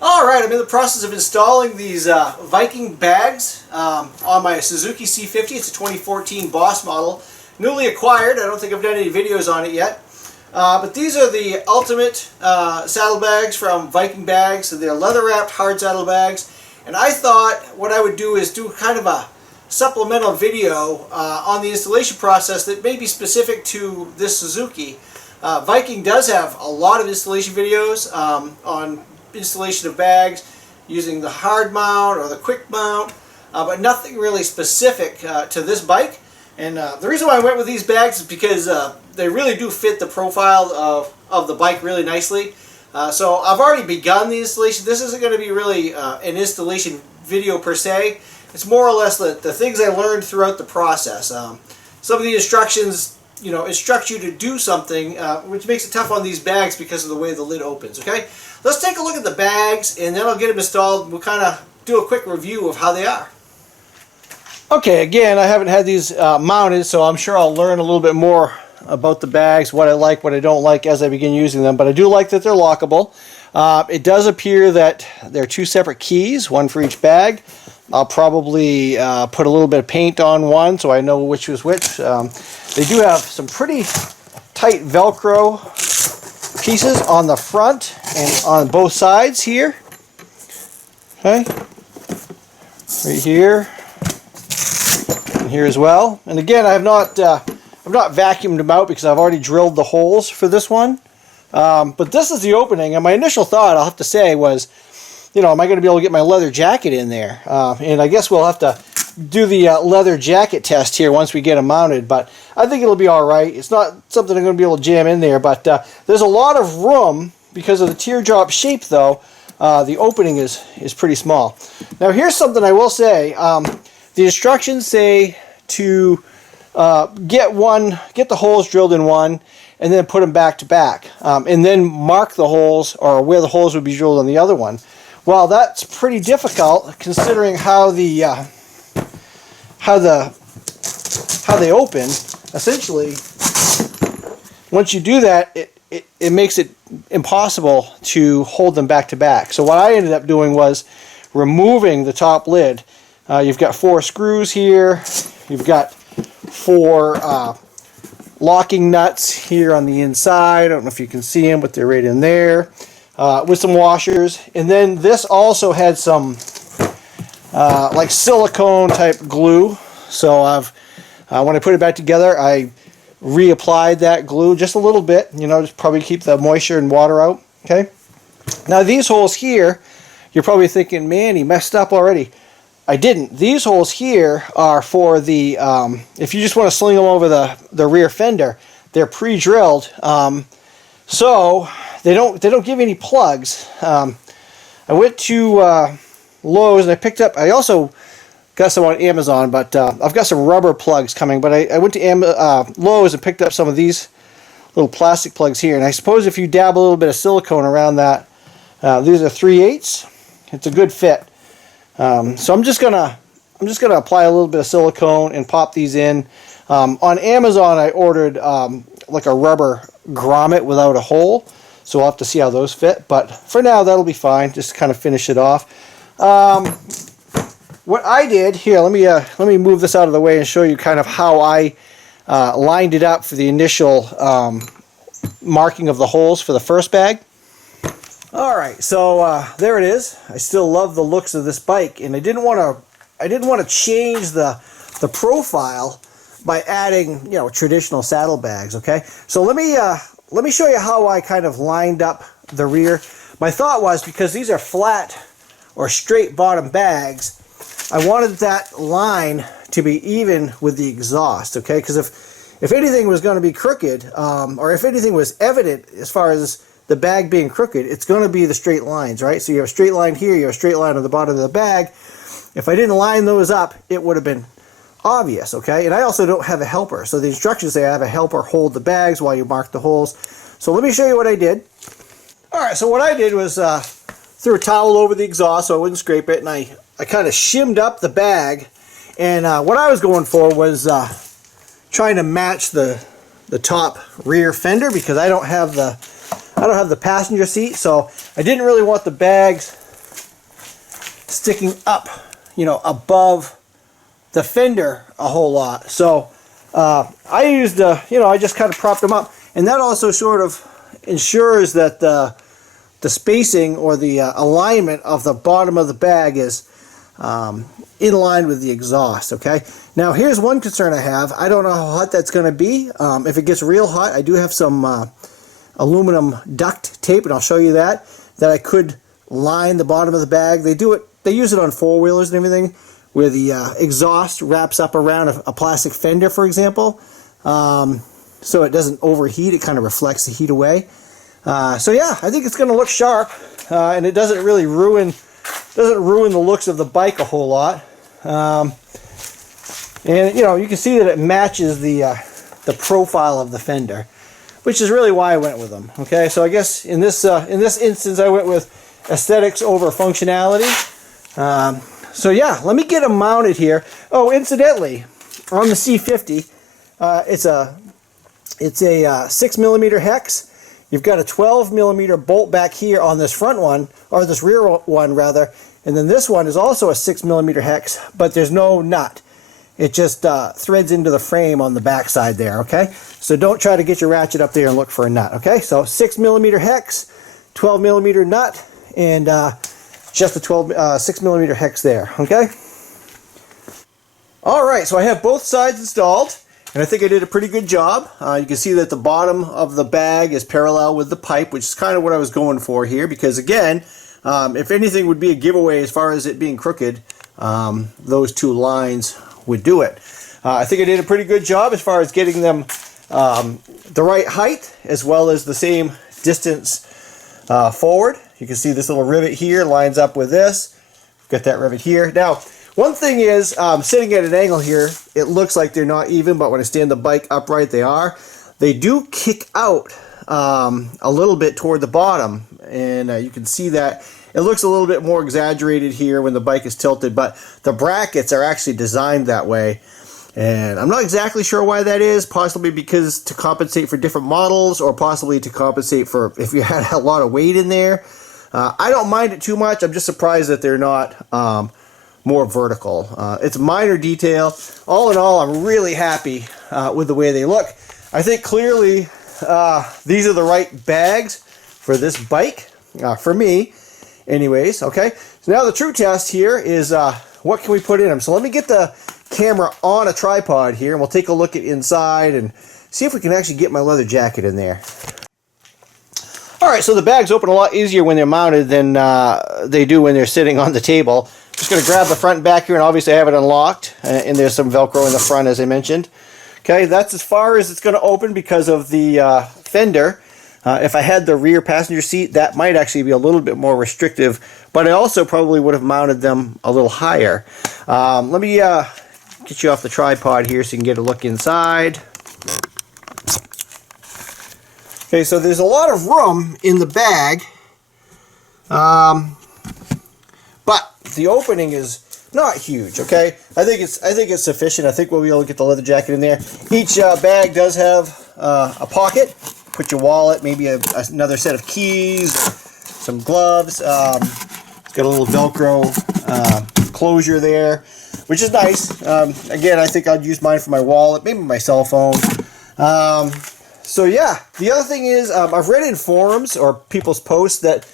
Alright, I'm in the process of installing these Viking bags on my Suzuki C50. It's a 2014 B.O.S.S model. Newly acquired. I don't think I've done any videos on it yet. But these are the ultimate saddlebags from Viking Bags. So they're leather-wrapped hard saddlebags. And I thought what I would do is do kind of a supplemental video on the installation process that may be specific to this Suzuki. Viking does have a lot of installation videos on installation of bags using the hard mount or the quick mount, but nothing really specific to this bike. And the reason why I went with these bags is because they really do fit the profile of the bike really nicely. So I've already begun the installation. This isn't going to be really an installation video per se. It's more or less the things I learned throughout the process. Some of the instructions, you know, instruct you to do something, which makes it tough on these bags because of the way the lid opens. Okay, let's take a look at the bags, and then I'll get them installed. We'll kind of do a quick review of how they are. Okay, again, I haven't had these mounted, so I'm sure I'll learn a little bit more about the bags, what I like, what I don't like as I begin using them. But I do like that they're lockable. It does appear that there are two separate keys, one for each bag. I'll probably put a little bit of paint on one so I know which is which. They do have some pretty tight Velcro pieces on the front and on both sides here. Okay, right here and here as well. And again, I've not vacuumed them out because I've already drilled the holes for this one. But this is the opening, and my initial thought, I'll have to say, was, you know, am I going to be able to get my leather jacket in there? And I guess we'll have to do the leather jacket test here once we get them mounted, but I think it'll be all right. It's not something I'm going to be able to jam in there, but there's a lot of room because of the teardrop shape, though. The opening is pretty small. Now, here's something I will say. The instructions say to get the holes drilled in one, and then put them back to back, and then mark the holes or where the holes would be drilled on the other one. Well, that's pretty difficult considering how they open. Essentially, once you do that, it makes it impossible to hold them back to back. So what I ended up doing was removing the top lid. You've got 4 screws here. You've got 4 locking nuts here on the inside. I don't know if you can see them, but they're right in there, with some washers. And then this also had some like silicone type glue. So when I put it back together, I reapplied that glue just a little bit, you know, just probably keep the moisture and water out. Okay. Now these holes here, you're probably thinking, man, he messed up already. I didn't. These holes here are for the, if you just want to sling them over the rear fender, they're pre-drilled. So they don't give you any plugs. I went to Lowe's and I picked up, I also got some on Amazon, but I've got some rubber plugs coming, but I went to Lowe's and picked up some of these little plastic plugs here. And I suppose if you dab a little bit of silicone around that, these are 3/8. It's a good fit. So I'm just gonna apply a little bit of silicone and pop these in. On Amazon, I ordered like a rubber grommet without a hole, so we'll have to see how those fit. But for now, that'll be fine. Just to kind of finish it off. What I did here, let me move this out of the way and show you kind of how I lined it up for the initial marking of the holes for the first bag. Alright, so there it is. I still love the looks of this bike, and I didn't want to change the profile by adding, you know, traditional saddlebags. Okay, so let me show you how I kind of lined up the rear. My thought was, because these are flat or straight bottom bags, I wanted that line to be even with the exhaust. Okay, because if anything was going to be crooked, or if anything was evident as far as the bag being crooked, it's going to be the straight lines, right? So you have a straight line here, you have a straight line on the bottom of the bag. If I didn't line those up, it would have been obvious, okay? And I also don't have a helper. So the instructions say I have a helper hold the bags while you mark the holes. So let me show you what I did. All right, so what I did was threw a towel over the exhaust so I wouldn't scrape it, and I kind of shimmed up the bag. And what I was going for was trying to match the top rear fender because I don't have the passenger seat, so I didn't really want the bags sticking up, you know, above the fender a whole lot. So I used, you know, I just kind of propped them up, and that also sort of ensures that the spacing or the alignment of the bottom of the bag is in line with the exhaust. Okay, now here's one concern I have. I don't know how hot that's going to be. If it gets real hot, I do have some aluminum duct tape, and I'll show you that I could line the bottom of the bag. They use it on four-wheelers and everything, where the exhaust wraps up around a plastic fender, for example, so it doesn't overheat. It kind of reflects the heat away. So yeah, I think it's going to look sharp, and it doesn't really ruin the looks of the bike a whole lot. And you know, you can see that it matches the profile of the fender, which is really why I went with them. Okay, so I guess in this instance, I went with aesthetics over functionality. So yeah, let me get them mounted here. Oh, incidentally, on the C50, it's a 6mm hex. You've got a 12mm bolt back here on this front one, or this rear one rather, and then this one is also a 6mm hex, but there's no nut. It just threads into the frame on the back side there, okay? So don't try to get your ratchet up there and look for a nut, okay? So 6mm hex, 12mm nut, and just a 6mm hex there, okay? Alright, so I have both sides installed, and I think I did a pretty good job. You can see that the bottom of the bag is parallel with the pipe, which is kind of what I was going for here, because again, if anything would be a giveaway as far as it being crooked, those two lines would do it. I think I did a pretty good job as far as getting them the right height as well as the same distance forward. You can see this little rivet here lines up with this. Got that rivet here. Now, one thing is, sitting at an angle here, it looks like they're not even, but when I stand the bike upright, they are. They do kick out a little bit toward the bottom, and you can see that. It looks a little bit more exaggerated here when the bike is tilted, but the brackets are actually designed that way. And I'm not exactly sure why that is, possibly because to compensate for different models, or possibly to compensate for if you had a lot of weight in there. I don't mind it too much. I'm just surprised that they're not more vertical. It's a minor detail. All in all, I'm really happy with the way they look. I think clearly these are the right bags for this bike, for me anyways. Okay, so now the true test here is what can we put in them. So let me get the camera on a tripod here, and we'll take a look at inside and see if we can actually get my leather jacket in there. Alright, so the bags open a lot easier when they're mounted than they do when they're sitting on the table. Just going to grab the front and back here, and obviously I have it unlocked, and there's some Velcro in the front, as I mentioned. Okay, that's as far as it's going to open because of the fender. If I had the rear passenger seat, that might actually be a little bit more restrictive, but I also probably would have mounted them a little higher. Let me get you off the tripod here so you can get a look inside. Okay, so there's a lot of room in the bag, but the opening is not huge. Okay, I think it's sufficient. I think we'll be able to get the leather jacket in there. Each bag does have a pocket. Put your wallet, maybe another set of keys, some gloves. It's got a little Velcro closure there, which is nice. Again, I think I'd use mine for my wallet, maybe my cell phone. So yeah, the other thing is, I've read in forums or people's posts that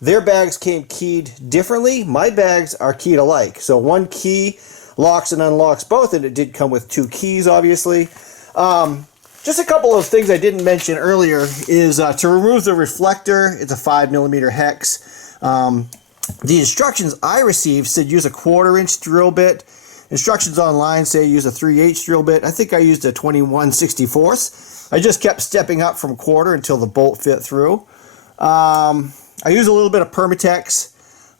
their bags came keyed differently. My bags are keyed alike. So one key locks and unlocks both, and it did come with two keys, obviously. Just a couple of things I didn't mention earlier is to remove the reflector, it's a 5mm hex. The instructions I received said use a 1/4" drill bit. Instructions online say use a 3/8 drill bit. I think I used a 21/64. I just kept stepping up from 1/4 until the bolt fit through. I use a little bit of Permatex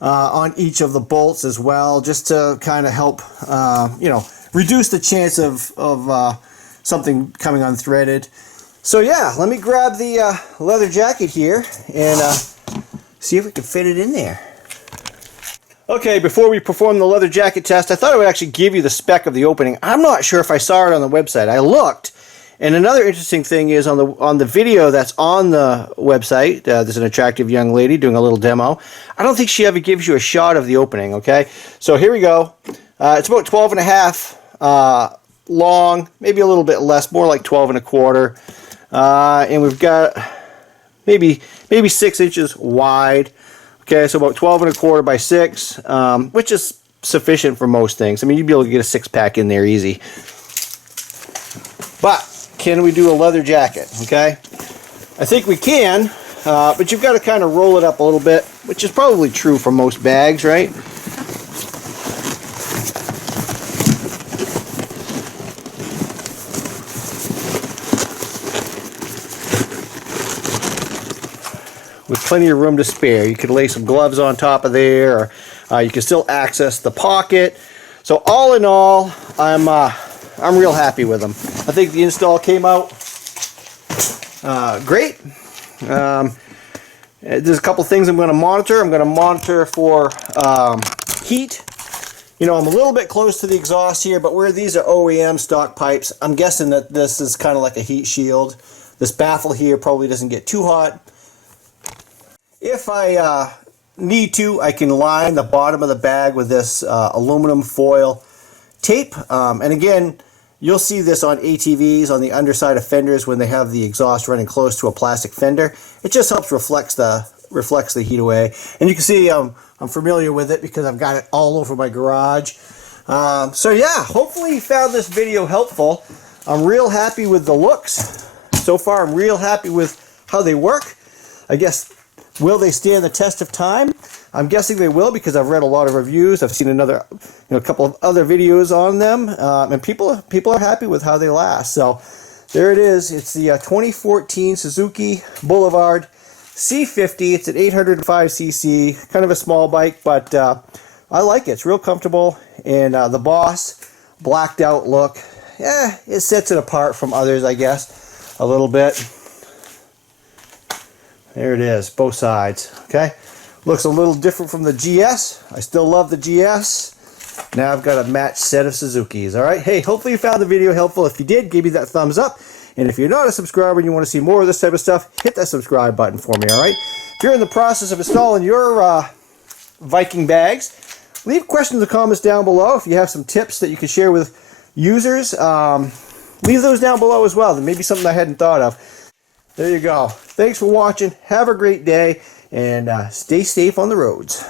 on each of the bolts as well, just to kind of help, reduce the chance of something coming unthreaded. So yeah, let me grab the leather jacket here and see if we can fit it in there. Okay, before we perform the leather jacket test, I thought I would actually give you the spec of the opening. I'm not sure if I saw it on the website. I looked, And another interesting thing is on the video that's on the website, there's an attractive young lady doing a little demo. I don't think she ever gives you a shot of the opening, okay? So here we go. It's about 12 and a half long, maybe a little bit less, more like 12 and a quarter. And we've got maybe 6 inches wide. Okay, so about 12 and a quarter by 6, which is sufficient for most things. I mean, you'd be able to get a 6-pack in there easy. But can we do a leather jacket? Okay, I think we can, but you've got to kind of roll it up a little bit, which is probably true for most bags, right? With plenty of room to spare. You could lay some gloves on top of there, or you can still access the pocket. So all in all, I'm real happy with them. I think the install came out great. There's a couple things I'm going to monitor. I'm going to monitor for heat. You know, I'm a little bit close to the exhaust here, but where these are OEM stock pipes, I'm guessing that this is kind of like a heat shield. This baffle here probably doesn't get too hot. If I need to, I can line the bottom of the bag with this aluminum foil tape. And again, you'll see this on ATVs, on the underside of fenders when they have the exhaust running close to a plastic fender. It just helps reflects the heat away. And you can see I'm familiar with it because I've got it all over my garage. So yeah, hopefully you found this video helpful. I'm real happy with the looks. So far, I'm real happy with how they work. I guess, will they stand the test of time? I'm guessing they will because I've read a lot of reviews. I've seen a couple of other videos on them, and people are happy with how they last. So there it is. It's the 2014 Suzuki Boulevard C50. It's an 805cc, kind of a small bike, but I like it. It's real comfortable, and the B.O.S.S blacked out look, it sets it apart from others, I guess, a little bit. There it is, both sides. Okay, looks a little different from the GS. I still love the GS. Now I've got a matched set of Suzukis. All right, hey, hopefully you found the video helpful. If you did, give me that thumbs up. And if you're not a subscriber and you want to see more of this type of stuff, hit that subscribe button for me. All right. If you're in the process of installing your Viking bags, leave questions and comments down below. If you have some tips that you can share with users, leave those down below as well. There may be something I hadn't thought of. There you go. Thanks for watching. Have a great day, and stay safe on the roads.